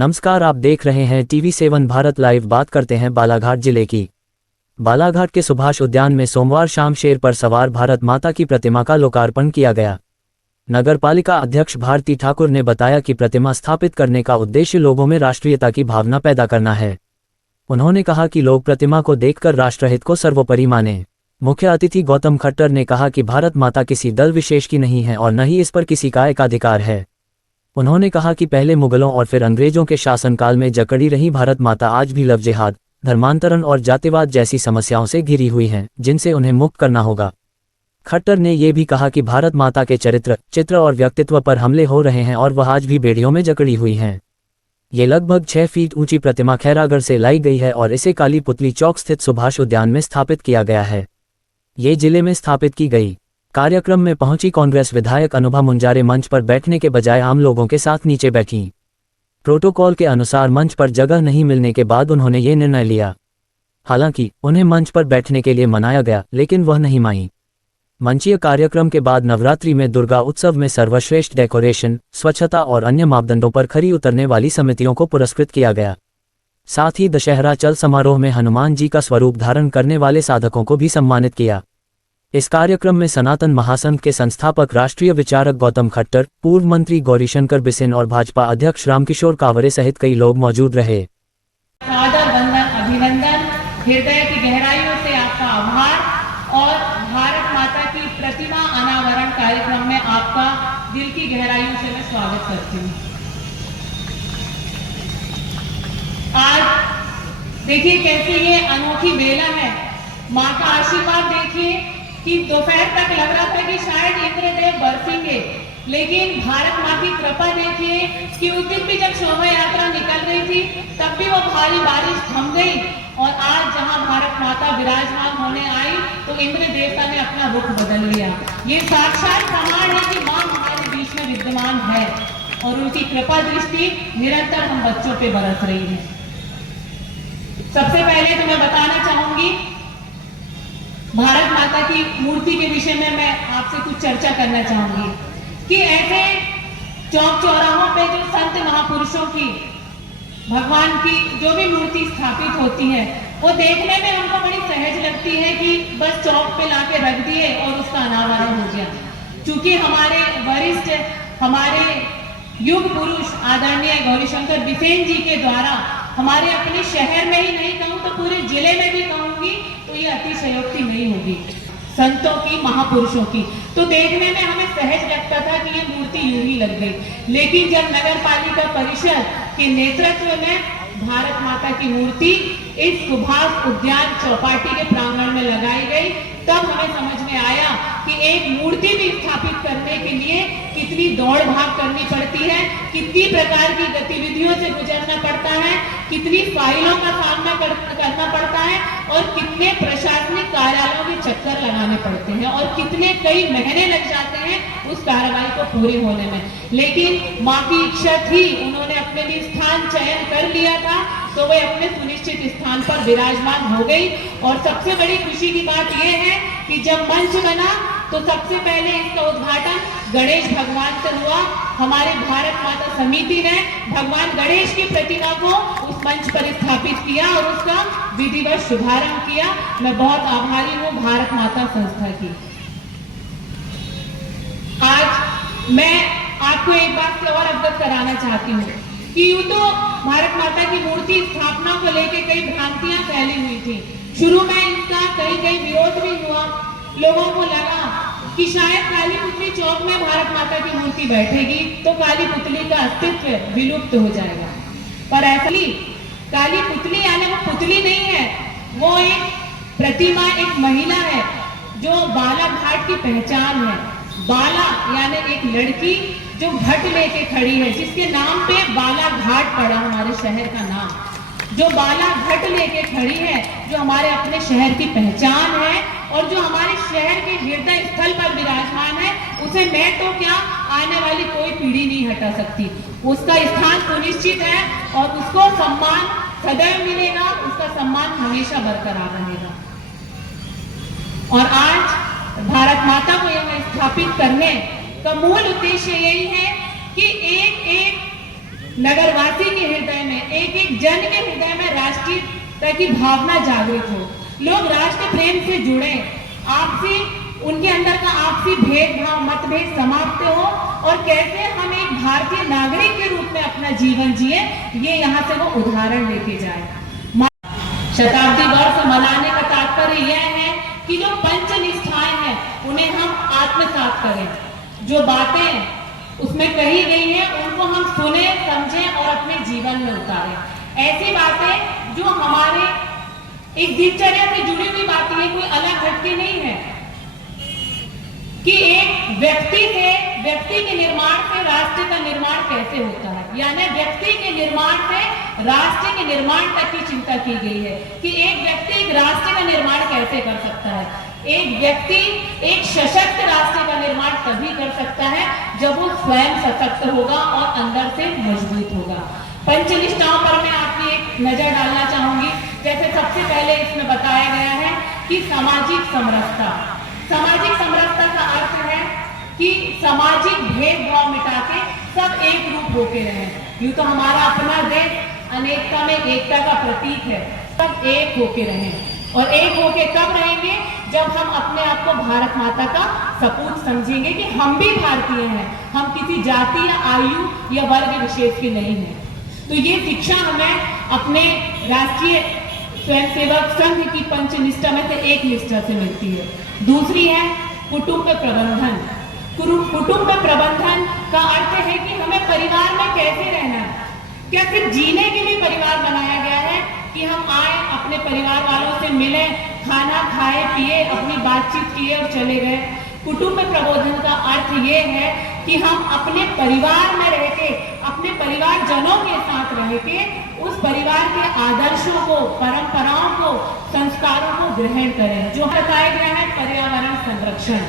नमस्कार, आप देख रहे हैं TV7 भारत लाइव। बात करते हैं बालाघाट जिले की। बालाघाट के सुभाष उद्यान में सोमवार शाम शेर पर सवार भारत माता की प्रतिमा का लोकार्पण किया गया। नगरपालिका अध्यक्ष भारती ठाकुर ने बताया कि प्रतिमा स्थापित करने का उद्देश्य लोगों में राष्ट्रीयता की भावना पैदा करना है। उन्होंने कहा कि लोग प्रतिमा को देखकर राष्ट्रहित को सर्वोपरि माने। मुख्य अतिथि गौतम खट्टर ने कहा कि भारत माता किसी दल विशेष की नहीं है और न ही इस पर किसी का एकाधिकार है। उन्होंने कहा कि पहले मुगलों और फिर अंग्रेजों के शासनकाल में जकड़ी रही भारत माता आज भी लव जिहाद, धर्मांतरण और जातिवाद जैसी समस्याओं से घिरी हुई हैं, जिनसे उन्हें मुक्त करना होगा। खट्टर ने यह भी कहा कि भारत माता के चरित्र, चित्र और व्यक्तित्व पर हमले हो रहे हैं और वह आज भी बेड़ियों में जकड़ी हुई हैं। ये लगभग 6 फीट ऊंची प्रतिमा खैरागढ़ से लाई गई है और इसे काली पुतली चौक स्थित सुभाष उद्यान में स्थापित किया गया है। ये जिले में स्थापित की गई। कार्यक्रम में पहुंची कांग्रेस विधायक अनुभा मुंजारे मंच पर बैठने के बजाय आम लोगों के साथ नीचे बैठीं। प्रोटोकॉल के अनुसार मंच पर जगह नहीं मिलने के बाद उन्होंने ये निर्णय लिया। हालांकि उन्हें मंच पर बैठने के लिए मनाया गया, लेकिन वह नहीं मानी। मंचीय कार्यक्रम के बाद नवरात्रि में दुर्गा उत्सव में सर्वश्रेष्ठ डेकोरेशन, स्वच्छता और अन्य मापदंडों पर खरी उतरने वाली समितियों को पुरस्कृत किया गया। साथ ही दशहरा चल समारोह में हनुमान जी का स्वरूप धारण करने वाले साधकों को भी सम्मानित किया। इस कार्यक्रम में सनातन महासंघ के संस्थापक राष्ट्रीय विचारक गौतम खट्टर, पूर्व मंत्री गौरीशंकर बिसेन और भाजपा अध्यक्ष रामकिशोर कावरे सहित कई लोग मौजूद रहे। सादर वंदन, अभिनंदन, हृदय की गहराइयों से आपका आभार और भारत माता की प्रतिमा अनावरण कार्यक्रम में आपका दिल की गहराइयों से मैं स्वागत करती हूँ। आज देखिए कैसी ये अनोखी बेला है। माँ का आशीर्वाद देखिए कि दोपहर तक लग रहा था कि शायद इंद्रदेव बरसेंगे, लेकिन भारत माँ की कृपा देखिए कि उस दिन भी जब शोभा यात्रा निकल रही थी तब भी वो भारी बारिश थम गई और आज जहाँ भारत माता विराजमान होने आई तो इंद्र देवता ने अपना रुख बदल लिया। ये साक्षात प्रमाण है कि माँ हमारे बीच में विद्यमान है और उनकी कृपा दृष्टि निरंतर हम बच्चों पे बरस रही है। सबसे पहले तो मैं बताना चाहूंगी भारत माता की मूर्ति के विषय में मैं आपसे कुछ चर्चा करना चाहूंगी कि ऐसे चौक चौराहों पे जो संत महापुरुषों की भगवान की जो भी मूर्ति स्थापित होती है वो देखने में उनको बड़ी सहज लगती है कि बस चौक पे लाके रख दिए और उसका अनावरण हो गया। क्योंकि हमारे वरिष्ठ, हमारे युग पुरुष आदरणीय गौरीशंकर बिसेन जी के द्वारा हमारे अपने शहर में ही नहीं कहूँ तो पूरे जिले में भी कहूंगी तो ये अतिशयोक्ति नहीं होगी, संतों की, महापुरुषों की। तो देखने में हमें सहज लगता था कि ये मूर्ति यूं ही लग गई, लेकिन जब नगर पालिका परिषद के नेतृत्व में भारत माता की मूर्ति इस सुभाष उद्यान चौपाटी के प्रांगण में लगाई गई तब हमें समझ में आया कि एक मूर्ति भी स्थापित करने के लिए कितनी दौड़ भाग करनी पड़ती है, कितनी प्रकार की गतिविधियों से गुजरना पड़ता है, कितनी फाइलों का सामना करना पड़ता है और कितने प्रशासनिक कार्यालयों के चक्कर लगाने पड़ते हैं और कितने कई महीने लग जाते हैं उस कार्रवाई को पूरे होने में। लेकिन माँ की इच्छा थी, उन्होंने अपने लिए स्थान चयन कर लिया था तो वे अपने सुनिश्चित स्थान पर विराजमान हो गई। और सबसे बड़ी खुशी की बात यह है कि जब मंच बना तो सबसे पहले इसका उद्घाटन गणेश भगवान से हुआ। हमारे भारत माता समिति ने भगवान गणेश की प्रतिमा को उस मंच पर स्थापित किया और उसका विधिवत शुभारंभ किया। मैं बहुत आभारी हूँ भारत माता संस्था की। आज मैं आपको एक बात से और अवगत कराना चाहती हूँ कि यूं तो भारत माता की मूर्ति स्थापना को लेकर कई भ्रांतियां फैली हुई थी। शुरू में इसका कई विरोध भी हुआ। लोगों को लगा कि शायद काली पुतली चौक में भारत माता की मूर्ति बैठेगी तो काली पुतली का अस्तित्व विलुप्त हो जाएगा। पर ऐसा काली पुतली यानी वो पुतली नहीं है, वो एक प्रतिमा, एक महिला है जो बालाघाट की पहचान है। बाला यानी एक लड़की जो घट लेके खड़ी है, जिसके नाम पे बालाघाट पड़ा, हमारे शहर का नाम, जो बाला घट लेके खड़ी है, जो हमारे अपने शहर की पहचान है और जो हमारे शहर के हृदय स्थल पर विराजमान है, उसे मैं तो क्या आने वाली कोई पीढ़ी नहीं हटा सकती। उसका स्थान सुनिश्चित है और उसको सम्मान सदैव मिलेगा, उसका सम्मान हमेशा बरकरार रहेगा। और आज भारत माता को यहाँ स्थापित करने का मूल उद्देश्य यही है कि एक एक नगरवासी के हृदय में, एक एक जन के हृदय में राष्ट्रीयता की भावना जागृत हो, लोग राष्ट्र प्रेम से जुड़े, आपसी उनके अंदर का आपसी भेदभाव मतभेद समाप्त हो और कैसे हम एक भारतीय नागरिक के रूप में अपना जीवन जिए, ये यहाँ से वो उदाहरण लेके जाए। शताब्दी वर्ष मनाने का तात्पर्य यह है कि जो पंच निष्ठाएं हैं उन्हें हम आत्मसात करें, जो बातें उसमें कही गई हैं उनको हम सुने समझें और अपने जीवन में उतारें। ऐसी बातें जो हमारे एक दिनचर्या से जुड़ी हुई बातें हैं, कोई अलग हटके नहीं है कि एक व्यक्ति के निर्माण से राष्ट्र का निर्माण कैसे होता है, यानी व्यक्ति के निर्माण से राष्ट्र के निर्माण तक की चिंता की गई है कि एक व्यक्ति एक राष्ट्र का निर्माण कैसे कर सकता है। एक व्यक्ति एक सशक्त राष्ट्र का निर्माण तभी कर सकता है जब वो स्वयं सशक्त होगा और अंदर से मजबूत होगा। पंचनिष्ठाओं पर मैं आपकी एक नजर डालना चाहूंगी। जैसे सबसे पहले इसमें बताया गया है कि सामाजिक समरसता। सामाजिक समरसता का अर्थ है कि सामाजिक भेदभाव मिटा के सब एक रूप होके रहें। यूं तो हमारा अपना देश अनेकता में एकता का प्रतीक है, सब एक होके रहें। और एक होके कब रहेंगे? जब हम अपने आप को भारत माता का सपूत समझेंगे कि हम भी भारतीय हैं, हम किसी जाति या आयु या वर्ग विशेष के नहीं हैं। तो ये शिक्षा हमें अपने राष्ट्रीय स्वयंसेवक संघ की पंचनिष्ठा में से एक निष्ठा से मिलती है। दूसरी है कुटुंब प्रबंधन। कुटुंब प्रबंधन का अर्थ है कि हमें परिवार में कैसे रहना है। क्या सिर्फ जीने के लिए परिवार बनाया गया है कि हम आए, अपने परिवार वालों से मिले, खाना खाए पिए, अपनी बातचीत किए और चले गए? कुटुंब प्रबोधन का अर्थ ये है कि हम अपने परिवार में रह के, अपने परिवारजनों के साथ रह के उस परिवार के आदर्शों को, परंपराओं को, संस्कारों को ग्रहण करें। जो बताया गया है पर्यावरण संरक्षण।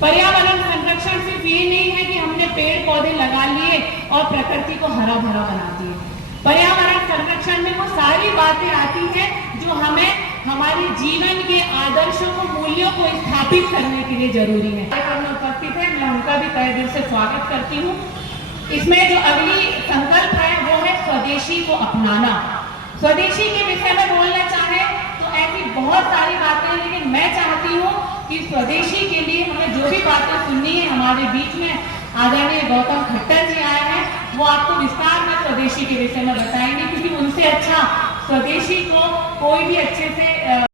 पर्यावरण संरक्षण सिर्फ ये नहीं है कि हमने पेड़ पौधे लगा लिए और प्रकृति को हरा भरा बना दिए। पर्यावरण संरक्षण में वो सारी बातें आती हैं जो हमें हमारे जीवन के आदर्शों को, मूल्यों को स्थापित करने के लिए जरूरी है। कार्यक्रम में उपस्थित है, मैं उनका भी तहे दिल से स्वागत करती हूँ। इसमें जो अगली संकल्प है वो है स्वदेशी को अपनाना। स्वदेशी के विषय में बोलना चाहे तो ऐसी बहुत सारी बातें, लेकिन मैं चाहती हूँ कि स्वदेशी के लिए हमें जो भी बातें सुननी है, हमारे बीच में आदरणीय गौतम खट्टर जी आए हैं, वो आपको विस्तार में स्वदेशी के विषय में बताएंगे, क्योंकि उनसे अच्छा स्वदेशी को कोई भी अच्छे से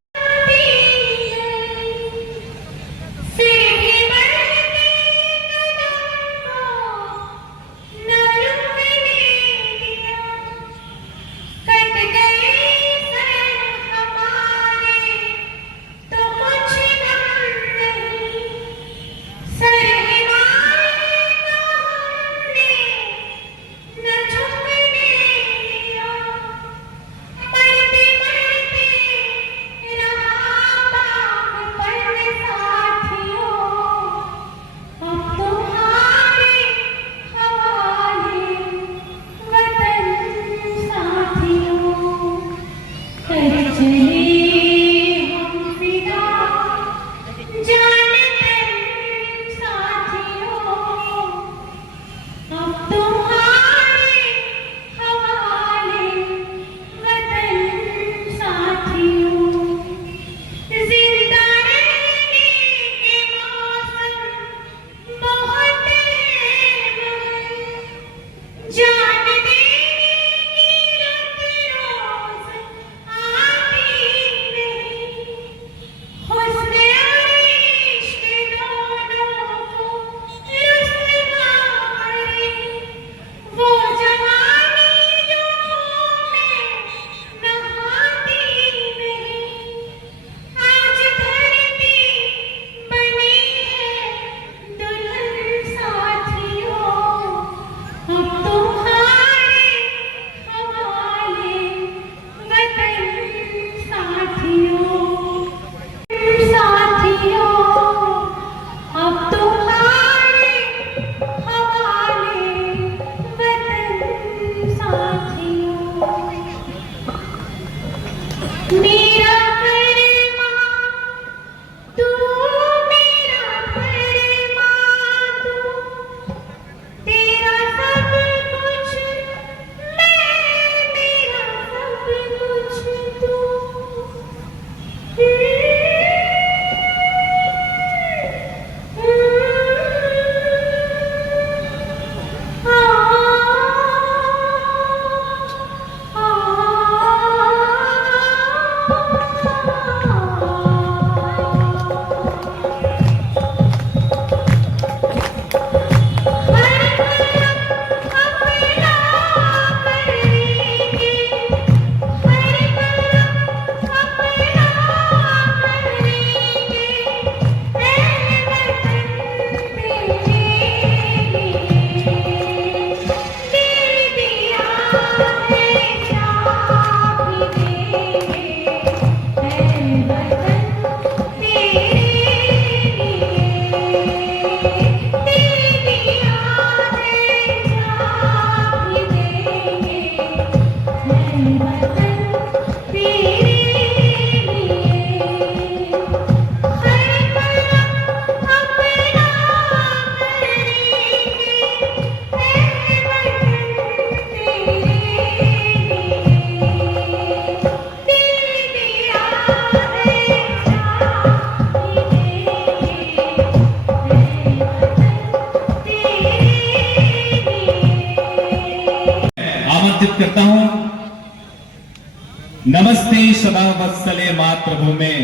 नमस्ते सदा वत्सले मातृभूमे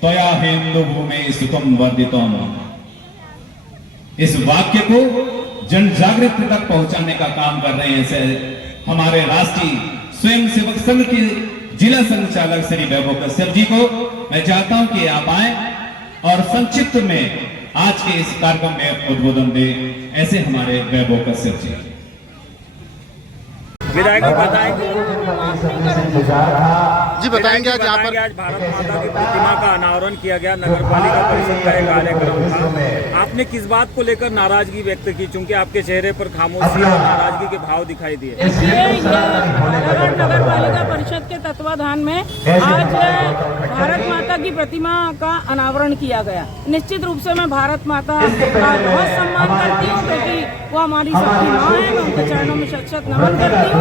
त्वया हिंदू भूमि सुखम वर्धितम। इस वाक्य को जन जागृति तक पहुंचाने का काम कर रहे हैं हमारे राष्ट्रीय स्वयं सेवक संघ के जिला संचालक श्री वैभव कश्यप जी को मैं चाहता हूं कि आप आए और संक्षिप्त में आज के इस कार्यक्रम में उद्बोधन दे। ऐसे हमारे वैभव कश्यप जी। विधायक बताएंगे जी, बताएंगे आज यहाँ पर आज भारत माता की प्रतिमा का अनावरण किया गया। नगर पालिका परिषद का एक कार्यक्रम था। आपने किस बात को लेकर नाराजगी व्यक्त की, चूंकि आपके चेहरे पर खामोशी और नाराजगी के भाव दिखाई दिए? देखिए, ये बालाघाट नगर पालिका परिषद के तत्वाधान में आज भारत माता की प्रतिमा का अनावरण किया गया। निश्चित रूप से मैं भारत माता का बहुत सम्मान करती हूँ, क्योंकि वो हमारी सबकी माँ है। मैं उनके चरणों में शत नमन करती हूँ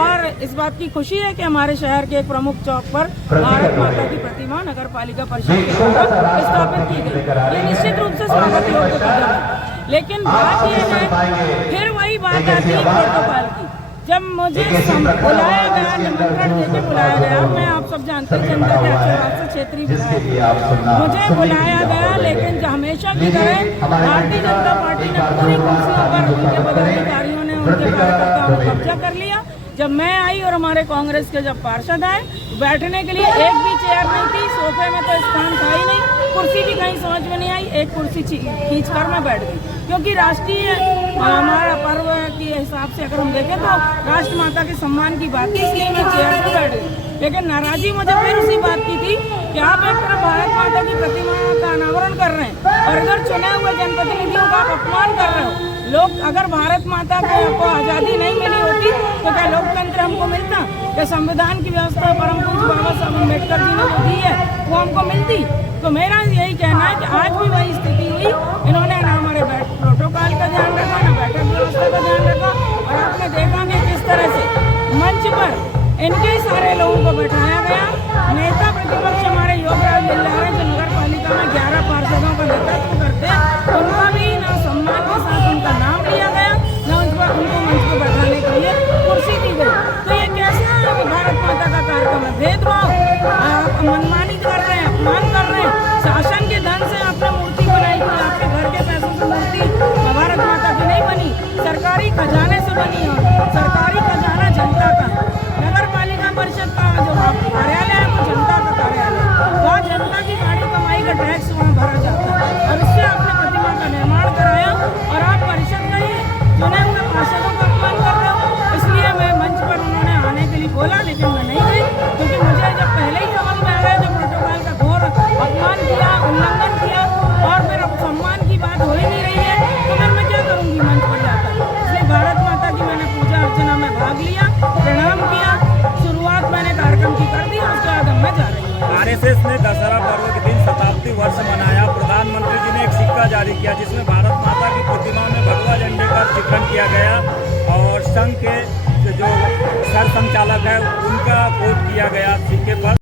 और इस बात की खुशी है कि हमारे शहर के एक प्रमुख चौक पर भारत माता की प्रतिमा नगर पालिका परिषद के द्वारा स्थापित की गई। ये निश्चित रूप से स्वागत योग्य कदम है। लेकिन बात यह है, फिर वही बात आती है प्रोटोकॉल की। जब मुझे बुलाया गया, निमंत्रण देकर बुलाया गया, मैं आप सब जानते हैं जनता के आशीर्वाद से क्षेत्रीय विधायक, मुझे बुलाया गया, लेकिन हमेशा की तरह भारतीय जनता पार्टी ने पूरी कुर्सियों पर उनके पदाधिकारियों ने, उनके कार्यकर्ताओं ने कब्जा कर लिया। जब मैं आई और हमारे कांग्रेस के जब पार्षद आए, बैठने के लिए एक भी चेयर नहीं थी, सोफे में तो स्थान था ही नहीं, कुर्सी भी कहीं समझ में नहीं आई। एक कुर्सी खींच कर मैं बैठ गई, क्योंकि राष्ट्रीय हमारा पर्व के हिसाब से अगर हम देखें तो राष्ट्र माता के सम्मान की बात थी, इसलिए मैं चेयर पर बैठ गई। लेकिन नाराजगी मुझे फिर उसी बात की थी कि आप एक तरफ भारत माता की प्रतिमा का अनावरण कर रहे हैं और अगर चुने हुए जनप्रतिनिधियों का अपमान कर रहे हो। लोग, अगर भारत माता को आज़ादी नहीं मिली होती तो क्या लोकतंत्र हमको मिलता? क्या संविधान की व्यवस्था परम पूज्य बाबा साहब अम्बेडकर जी ने जो दी है वो हमको मिलती? तो मेरा यही कहना है कि आज भी वही स्थिति हुई। इन्होंने ना हमारे प्रोटोकॉल का ध्यान रखा, ना बैठक व्यवस्था का ध्यान रखा, और आपने देखा कि किस तरह से मंच पर इनके सारे लोगों को बैठाया गया। नेता प्रतिपक्ष हमारे योगराज लिल्लारे जो नगर पालिका में 11 पार्षदों का नेतृत्व करते हैं, उनका भी ना सम्मान के साथ उनका नाम लिया गया, ना उनको मंच पर बैठाने के लिए कुर्सी दी गई। तो ये कैसा है कि भारत माता का कार्यक्रम है? भेदभाव, मनमानी कर रहे हैं, अपमान कर रहे हैं। शासन के धन से आपने मूर्ति बनाई थी, आपके घर के पैसों से मूर्ति भारत माता की नहीं बनी, सरकारी खजाने से बनी है। सरकारी खजाना जनता का है। नगर पालिका परिषद का जो कार्यालय है वो जनता का कार्यालय है। वहाँ जनता की गाड़ी कमाई का टैक्स वहाँ भरा जाता है और इससे आपने प्रतिमा का निर्माण कराया और आप परिषद का ही चुने हुए पार्षदों का अपमान कर रहे हो। इसलिए मैं मंच पर उन्होंने आने के लिए बोला, लेकिन मैं नहीं गई, क्योंकि मुझे जब पहले ही समझ में आ गया जब प्रोटोकॉल का घोर अपमान किया, उल्लंघन किया और फिर अब सम्मान की बात हो ही नहीं रही है, तो फिर मैं क्या करूँगी मंच पर जाकर। इसलिए भारत माता की मैंने पूजा अर्चना में भाग लिया, प्रणाम किया, शुरुआत मैंने कार्यक्रम की कर दी, उसके बाद मैं जा रही हूँ। आरएसएस ने दशहरा पर्व के दिन शताब्दी वर्ष मनाया। प्रधानमंत्री जी ने एक सिक्का जारी किया जिसमें भारत माता की प्रतिमा में भगवा झंडे का चित्रण किया गया और संघ के जो सर संचालक है उनका कोट किया गया सिक्के पर।